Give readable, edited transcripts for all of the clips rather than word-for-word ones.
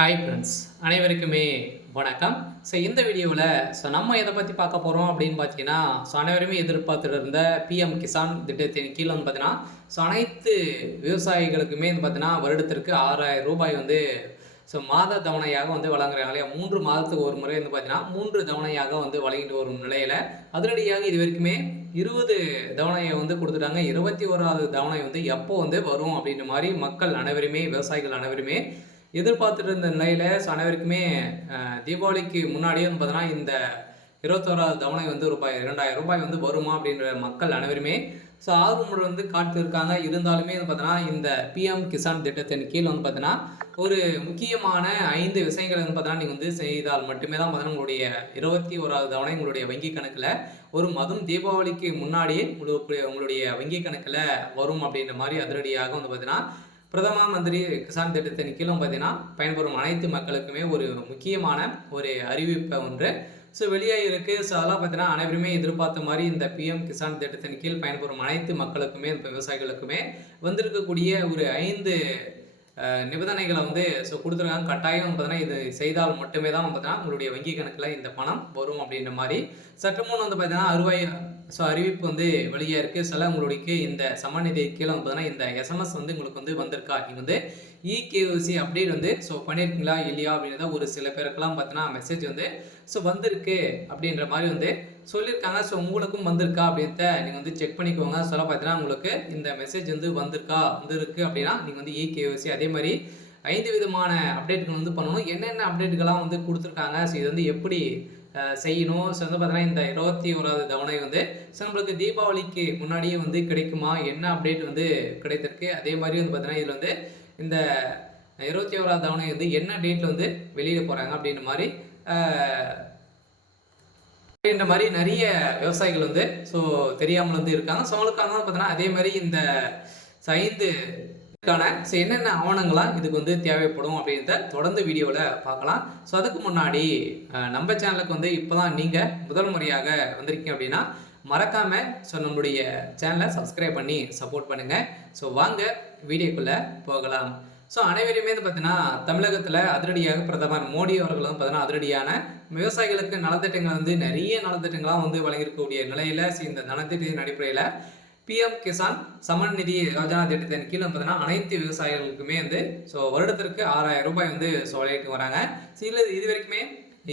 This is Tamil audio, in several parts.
ஹாய் ஃப்ரெண்ட்ஸ், அனைவருக்குமே வணக்கம். இந்த வீடியோவில் நம்ம எதை பற்றி பார்க்க போகிறோம் அப்படின்னு பார்த்தீங்கன்னா, அனைவருமே எதிர்பார்த்துட்டு இருந்த பிஎம் கிசான் திட்டத்தின் கீழே பார்த்தீங்கன்னா, அனைத்து விவசாயிகளுக்குமே பார்த்தீங்கன்னா வருடத்திற்கு ரூ. 6,000 மாத தவணையாக வழங்குறாங்க இல்லையா. 3 மாதத்துக்கு ஒரு முறை பார்த்தீங்கன்னா 3 தவணையாக வழங்கிட்டு வரும் நிலையில் அதிரடியாக இது வரைக்குமே 20 தவணையை கொடுத்துட்டாங்க. 21வது தவணை எப்போ வரும் அப்படின்ற மாதிரி மக்கள் அனைவருமே, விவசாயிகள் அனைவருமே எதிர்பார்த்துட்டு இருந்த நிலையில அனைவருக்குமே தீபாவளிக்கு முன்னாடியே பார்த்தீங்கன்னா இந்த 21வது தவணை ரூபாய் 2,000 வருமா அப்படின்ற மக்கள் அனைவருமே ஆர்வம் காத்திருக்காங்க. இருந்தாலுமே பார்த்தீங்கன்னா இந்த பிஎம் கிசான் திட்டத்தின் கீழ் பார்த்தீங்கன்னா ஒரு முக்கியமான 5 விஷயங்கள் பார்த்தீங்கன்னா நீங்கள் செய்தால் மட்டுமே தான் பார்த்தீங்கன்னா உங்களுடைய 21வது தவணை உங்களுடைய வங்கி கணக்கில் வரும். அதுவும் தீபாவளிக்கு முன்னாடியே உங்களுடைய வங்கி கணக்கில் வரும் அப்படின்ற மாதிரி அதிரடியாக பார்த்தீங்கன்னா பிரதம மந்திரி கிசான் திட்டத்தின் கீழும் பார்த்தீங்கன்னா பயன்பெறும் அனைத்து மக்களுக்குமே ஒரு முக்கியமான ஒரு அறிவிப்பை ஒன்று வெளியாக இருக்குது. அதெல்லாம் பார்த்தீங்கன்னா அனைவருமே எதிர்பார்த்த மாதிரி இந்த பிஎம் கிசான் திட்டத்தின் கீழ் பயன்பெறும் அனைத்து மக்களுக்குமே, விவசாயிகளுக்குமே வந்திருக்கக்கூடிய ஒரு 5 நிபந்தனைகளை கொடுத்துருக்காங்க. கட்டாயம் பார்த்தீங்கன்னா இது செய்தால் மட்டுமே தான் பார்த்தீங்கன்னா உங்களுடைய வங்கி கணக்கில் இந்த பணம் வரும் அப்படின்ற மாதிரி சற்று முன் பார்த்தீங்கன்னா அறிவிப்பு வெளியாக இருக்குது. சில உங்களுக்கு இந்த சமநிதி கீழே பார்த்தீங்கன்னா இந்த எஸ்எம்எஸ் உங்களுக்கு வந்திருக்கா, நீங்கள் இகேஒசி அப்டேட் பண்ணியிருக்கீங்களா இல்லையா அப்படின்றத ஒரு சில பேருக்கெல்லாம் பார்த்தீங்கன்னா மெசேஜ் வந்திருக்கு அப்படின்ற மாதிரி சொல்லியிருக்காங்க. உங்களுக்கும் வந்திருக்கா அப்படின்றத நீங்கள் செக் பண்ணிக்கோங்க. பார்த்தீங்கன்னா உங்களுக்கு இந்த மெசேஜ் வந்திருக்கு அப்படின்னா நீங்கள் இகேஒசி அதே மாதிரி 5 விதமான அப்டேட்கள் பண்ணணும். என்னென்ன அப்டேட்டுகள்லாம் கொடுத்துருக்காங்க, இது எப்படி செய்யணும். பார்த்தீங்கன்னா இந்த 21வது தவணை நம்மளுக்கு தீபாவளிக்கு முன்னாடியே கிடைக்குமா, என்ன அப்டேட் கிடைத்திருக்கு. அதே மாதிரி பார்த்தீங்கன்னா இதில் இந்த 21வது தவணை என்ன டேட்டில் வெளியிட போகிறாங்க அப்படின்ற மாதிரி நிறைய விவசாயிகள் தெரியாமல் இருக்காங்க. அவங்களுக்காக பார்த்தீங்கன்னா அதே மாதிரி இந்த 5 என்னென்ன ஆவணங்களாம் இதுக்கு தேவைப்படும் அப்படின்றத தொடர்ந்து வீடியோவில் பார்க்கலாம். அதுக்கு முன்னாடி நம்ம சேனலுக்கு இப்போ தான் நீங்கள் முதல் முறையாக வந்திருக்கீங்க அப்படின்னா மறக்காமல் நம்மளுடைய சேனலை சப்ஸ்கிரைப் பண்ணி சப்போர்ட் பண்ணுங்கள். வாங்க வீடியோக்குள்ளே போகலாம். அனைவருமே பார்த்தீங்கன்னா தமிழகத்தில் அதிரடியாக பிரதமர் மோடி அவர்கள் பார்த்தீங்கன்னா அதிரடியான விவசாயிகளுக்கு நலத்திட்டங்கள் நிறைய நலத்திட்டங்களாக வழங்கியிருக்கக்கூடிய நிலையில் இந்த நலத்திட்டத்தின் அடிப்படையில் பிஎம் கிசான் சமன் நிதி யோஜனா திட்டத்தின் கீழே பார்த்தீங்கன்னா அனைத்து விவசாயிகளுக்குமே வருடத்திற்கு ரூ. 6,000 வழங்கிட்டு வராங்க. இது வரைக்குமே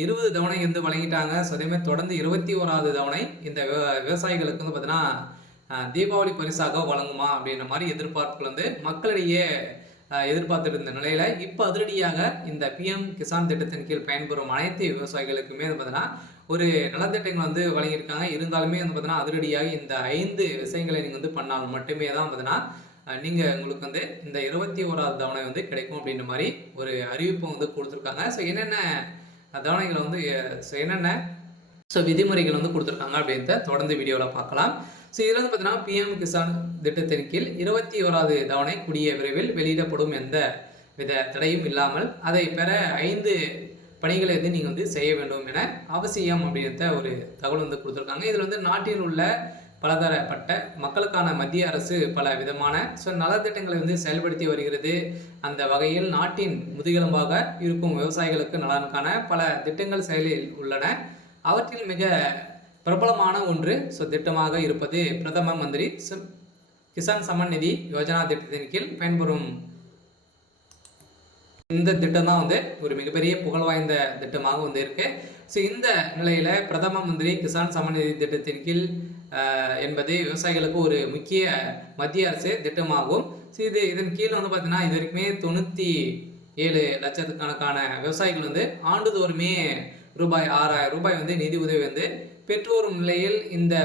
20 தவணை வழங்கிட்டாங்க. அதேமாதிரி தொடர்ந்து 21வது தவணை இந்த விவசாயிகளுக்கு பார்த்தீங்கன்னா தீபாவளி பரிசாக வழங்குமா அப்படின்ற மாதிரி எதிர்பார்ப்புகள் மக்களிடையே எதிர்பார்த்துட்டு இருந்த நிலையில இப்போ அதிரடியாக இந்த பிஎம் கிசான் திட்டத்தின் கீழ் பயன்பெறும் அனைத்து விவசாயிகளுக்குமே பார்த்தீங்கன்னா ஒரு நலத்திட்டங்கள் வழங்கியிருக்காங்க. இருந்தாலுமே பார்த்தீங்கன்னா அதிரடியாக இந்த 5 விஷயங்களை நீங்கள் பண்ணால் மட்டுமே தான் பார்த்தீங்கன்னா நீங்கள் உங்களுக்கு இந்த 21வது தவணை கிடைக்கும் அப்படின்ற மாதிரி ஒரு அறிவிப்பு கொடுத்துருக்காங்க. என்னென்ன தவணைகளை என்னென்ன விதிமுறைகள் கொடுத்துருக்காங்க அப்படின்றத தொடர்ந்து வீடியோவில் பார்க்கலாம். இதில் பார்த்தீங்கன்னா பிஎம் கிசான் திட்டத்தின் கீழ் 21வது தவணை கூடிய விரைவில் வெளியிடப்படும் எந்த வித தடையும் இல்லாமல் அதை பெற 5 பணிகளை நீங்கள் செய்ய வேண்டும் என அவசியம் அப்படின்ற ஒரு தகவல் கொடுத்துருக்காங்க. இதில் நாட்டில் உள்ள பலதரப்பட்ட மக்களுக்கான மத்திய அரசு பல விதமான நலத்திட்டங்களை செயல்படுத்தி வருகிறது. அந்த வகையில் நாட்டின் முதுகெலும்பாக இருக்கும் விவசாயிகளுக்கு நலனுக்கான பல திட்டங்கள் செயலில் உள்ளன. அவற்றில் மிக பிரபலமான ஒன்று திட்டமாக இருப்பது பிரதம மந்திரி கிசான் சமன் நிதி யோஜனா திட்டத்தின் கீழ் பயன்பெறும் இந்த திட்டம் தான் ஒரு மிகப்பெரிய புகழ் வாய்ந்த திட்டமாக இருக்கு. இந்த நிலையில பிரதம மந்திரி கிசான் சமன் நிதி திட்டத்தின் கீழ் என்பது விவசாயிகளுக்கு ஒரு முக்கிய மத்திய அரசு திட்டமாகும். இதன் கீழ் பார்த்தீங்கன்னா இது வரைக்குமே 97 லட்சத்துக்கணக்கான விவசாயிகள் ஆண்டுதோறுமே ரூபாய் 6,000 நிதி உதவி பெற்று வரும் நிலையில் இந்த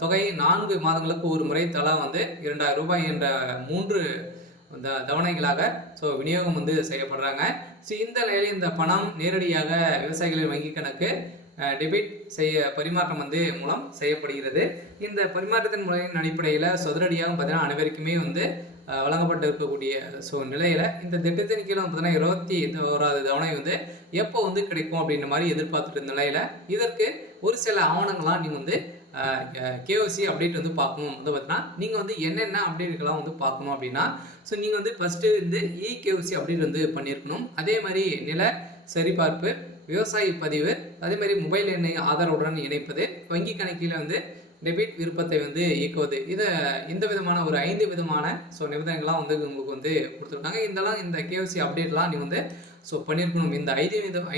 தொகை 4 மாதங்களுக்கு ஒரு முறை தலா ரூபாய் 2,000 என்ற 3 தவணைகளாக விநியோகம் செய்யப்படுறாங்க. இந்த நிலையில் இந்த பணம் நேரடியாக விவசாயிகளின் வங்கி கணக்கு டெபிட் பரிமாற்றம் மூலம் செய்யப்படுகிறது. இந்த பரிமாற்றத்தின் முறையின் அடிப்படையில் அதிரடியாக பார்த்தீங்கன்னா அனைவருக்குமே வழங்கப்பட்டு இருக்கக்கூடிய நிலையில் இந்த திட்டத்தின் கீழே பார்த்தீங்கன்னா 21வது தவணை எப்போ கிடைக்கும் அப்படின்ற மாதிரி எதிர்பார்த்துட்டு இருந்த நிலையில் இதற்கு ஒரு சில ஆவணங்களாக நீங்கள் கேஒசி அப்டேட் வந்து பார்க்கணும் வந்து பார்த்தீங்கன்னா, நீங்கள் வந்து என்னென்ன அப்டேட்டுகள்லாம் வந்து பார்க்கணும் அப்படின்னா, ஸோ நீங்கள் வந்து ஃபஸ்ட்டு வந்து கேஒசி அப்டேட் வந்து பண்ணியிருக்கணும். அதே மாதிரி நில சரிபார்ப்பு, விவசாய பதிவு, அதே மாதிரி மொபைல் எண்ணை ஆதாருடன் இணைப்பது, வங்கி கணக்கில் வந்து டெபிட் விருப்பத்தை வந்து இயக்குவது. இந்த விதமான ஒரு 5 விதமான நிபந்தனைகள்லாம் வந்து உங்களுக்கு வந்து குடுத்துருக்காங்க. இந்த கேஒய்சி அப்டேட்லாம் நீங்க வந்து பண்ணியிருக்கணும். இந்த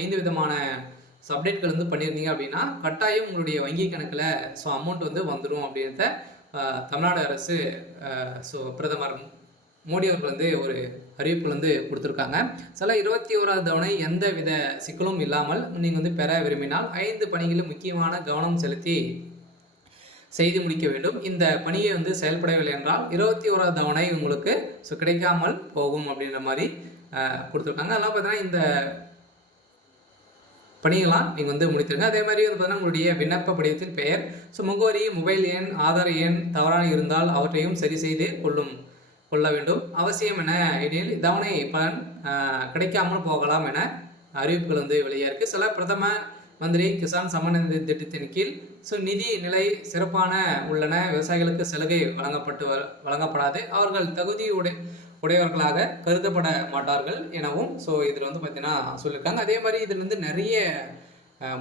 5 விதமான அப்டேட்கள் வந்து பண்ணியிருந்தீங்க அப்படின்னா, கட்டாயம் உங்களுடைய வங்கி கணக்குல அமௌண்ட் வந்து வந்துரும் அப்படின்றத தமிழ்நாடு அரசு பிரதமர் மோடி அவர்கள் வந்து ஒரு அறிவிப்புகள் வந்து குடுத்துருக்காங்க. 21வது தவணை எந்தவித சிக்கலும் இல்லாமல் நீங்க வந்து பெற விரும்பினால் 5 பணிகளில் முக்கியமான கவனம் செலுத்தி செய்து முடிக்க வேண்டும். இந்த பணியை வந்து செயல்படவில்லை என்றால் 21வது தவணை உங்களுக்கு கிடைக்காமல் போகும் அப்படின்ற மாதிரி கொடுத்துருக்காங்க. அதெல்லாம் பார்த்தீங்கன்னா இந்த பணியெல்லாம் நீங்கள் வந்து முடித்திருங்க. அதே மாதிரி வந்து பார்த்தீங்கன்னா உங்களுடைய விண்ணப்ப படிவத்தின் பெயர், முகவரி, மொபைல் எண், ஆதார் எண் தவறான இருந்தால் அவற்றையும் சரி செய்து கொள்ள வேண்டும். அவசியம் என எனில் தவணை பலன் கிடைக்காமல் போகலாம் என அறிவிப்புகள் வந்து வெளியாக இருக்குது. சில பிரதம மந்திரி கிசான் சம்மான் நிதி திட்டத்தின் கீழ் நிதி நிலை சிறப்பான உள்ளன. விவசாயிகளுக்கு சலுகை வழங்கப்படாது. அவர்கள் உடையவர்களாக கருதப்பட மாட்டார்கள் எனவும் இதில் வந்து பார்த்தீங்கன்னா சொல்லியிருக்காங்க. அதே மாதிரி இதில் வந்து நிறைய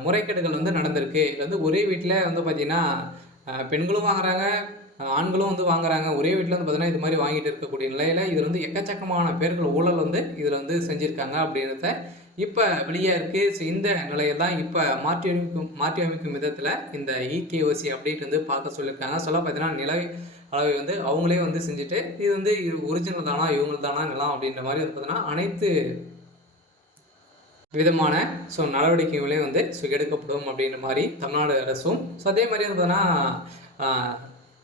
முறைகேடுகள் வந்து நடந்திருக்கு. இதில் வந்து ஒரே வீட்டில் வந்து பார்த்தீங்கன்னா பெண்களும் வாங்குறாங்க, ஆண்களும் வந்து வாங்குறாங்க. ஒரே வீட்டில் வந்து பார்த்தீங்கன்னா இது மாதிரி வாங்கிட்டு இருக்கக்கூடிய நிலையில் இதில் வந்து எக்கச்சக்கமான பேர்கள் ஊழல் வந்து இதில் வந்து செஞ்சுருக்காங்க அப்படின்றத இப்போ வெளியாக இருக்குது. இந்த நிலையை தான் இப்போ மாற்றி அமைக்கும் விதத்தில் இந்த கேஒசி அப்டேட் வந்து பார்க்க சொல்லியிருக்காங்க. பார்த்தீங்கன்னா நில அளவை வந்து அவங்களே வந்து செஞ்சுட்டு இது வந்து ஒரிஜினல் தானா இவங்க தானா நிலம் அப்படின்ற மாதிரி வந்து பார்த்தீங்கன்னா அனைத்து விதமான நடவடிக்கைகளையும் வந்து எடுக்கப்படும் அப்படின்ற மாதிரி தமிழ்நாடு அரசும் அதே மாதிரி வந்து பார்த்தீங்கன்னா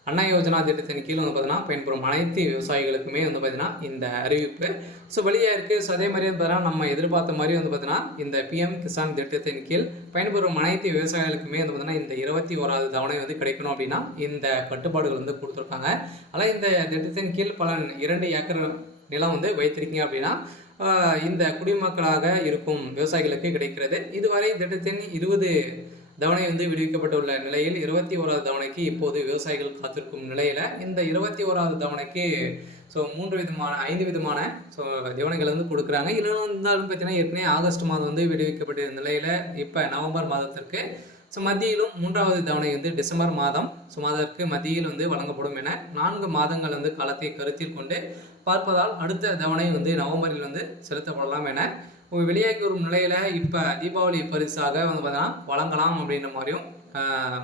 அண்ணா யோஜனா திட்டத்தின் கீழ் வந்து பார்த்தீங்கன்னா பயன்பெறும் அனைத்து விவசாயிகளுக்குமே வந்து பார்த்தீங்கன்னா இந்த அறிவிப்பு வெளியாக இருக்குது. அதே மாதிரி வந்து பார்த்தீங்கன்னா நம்ம எதிர்பார்த்த மாதிரி வந்து பார்த்தீங்கன்னா இந்த பிஎம் கிசான் திட்டத்தின் கீழ் பயன்பெறும் அனைத்து விவசாயிகளுக்குமே வந்து பார்த்தீங்கன்னா இந்த 21வது தவணை வந்து கிடைக்கணும் அப்படின்னா இந்த கட்டுப்பாடுகள் வந்து கொடுத்துருக்காங்க. ஆனால் இந்த திட்டத்தின் கீழ் பலன் 2 ஏக்கர் நிலம் வந்து வைத்திருக்கீங்க அப்படின்னா இந்த குடிமக்களாக இருக்கும் விவசாயிகளுக்கு கிடைக்கிறது. இதுவரை திட்டத்தின் 20 தவணை வந்து விடுவிக்கப்பட்டுள்ள நிலையில் 21வது தவணைக்கு இப்போது விவசாயிகள் காத்திருக்கும் நிலையில் இந்த 21வது தவணைக்கு 5 விதமான தவணைகள் வந்து கொடுக்குறாங்க. இன்னும் இருந்தாலும் பார்த்தீங்கன்னா ஏற்கனவே ஆகஸ்ட் மாதம் வந்து விடுவிக்கப்பட்ட நிலையில் இப்போ நவம்பர் மாதத்திற்கு மத்தியிலும் 3வது தவணை வந்து டிசம்பர் மாதம் அதற்கு மத்தியில் வந்து வழங்கப்படும் என 4 மாதங்கள் வந்து காலத்தை கருத்தில் கொண்டு பார்ப்பதால் அடுத்த தவணை வந்து நவம்பரில் வந்து செலுத்தப்படலாம் என வெளியாகி வரும் நிலையில் இப்போ தீபாவளி பரிசாக வந்து பார்த்தீங்கன்னா வழங்கலாம் அப்படின்ற மாதிரியும்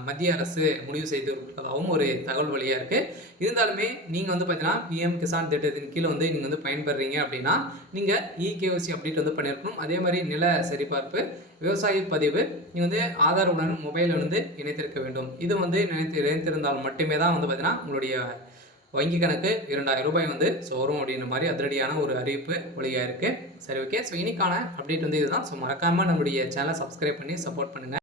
மத்திய அரசு முடிவு செய்திருப்பதாகவும் ஒரு தகவல் வழியாக இருக்குது. இருந்தாலுமே நீங்கள் வந்து பார்த்தீங்கன்னா பிஎம் கிசான் திட்டத்தின் கீழே வந்து நீங்கள் வந்து பயன்பெறீங்க அப்படின்னா நீங்கள் கேஒசி அப்டேட் வந்து பண்ணியிருக்கணும். அதே மாதிரி நில சரிபார்ப்பு, விவசாய பதிவு நீங்கள் வந்து ஆதாருடன் மொபைல் வந்து இணைத்திருக்க வேண்டும். இது வந்து இணைத்திருந்தால் மட்டுமே தான் வந்து பார்த்தீங்கன்னா உங்களுடைய வங்கி கணக்கு 2000 ரூபாய் வந்து வரும் அப்படின்ற மாதிரி அதிரடியான ஒரு அறிவிப்பு வெளியாக இருக்குது. சரி, ஓகே. இன்னைக்கான அப்டேட் வந்து இதுதான். மறக்காமல் நம்மளுடைய சேனலை சப்ஸ்கிரைப் பண்ணி சப்போர்ட் பண்ணுங்கள்.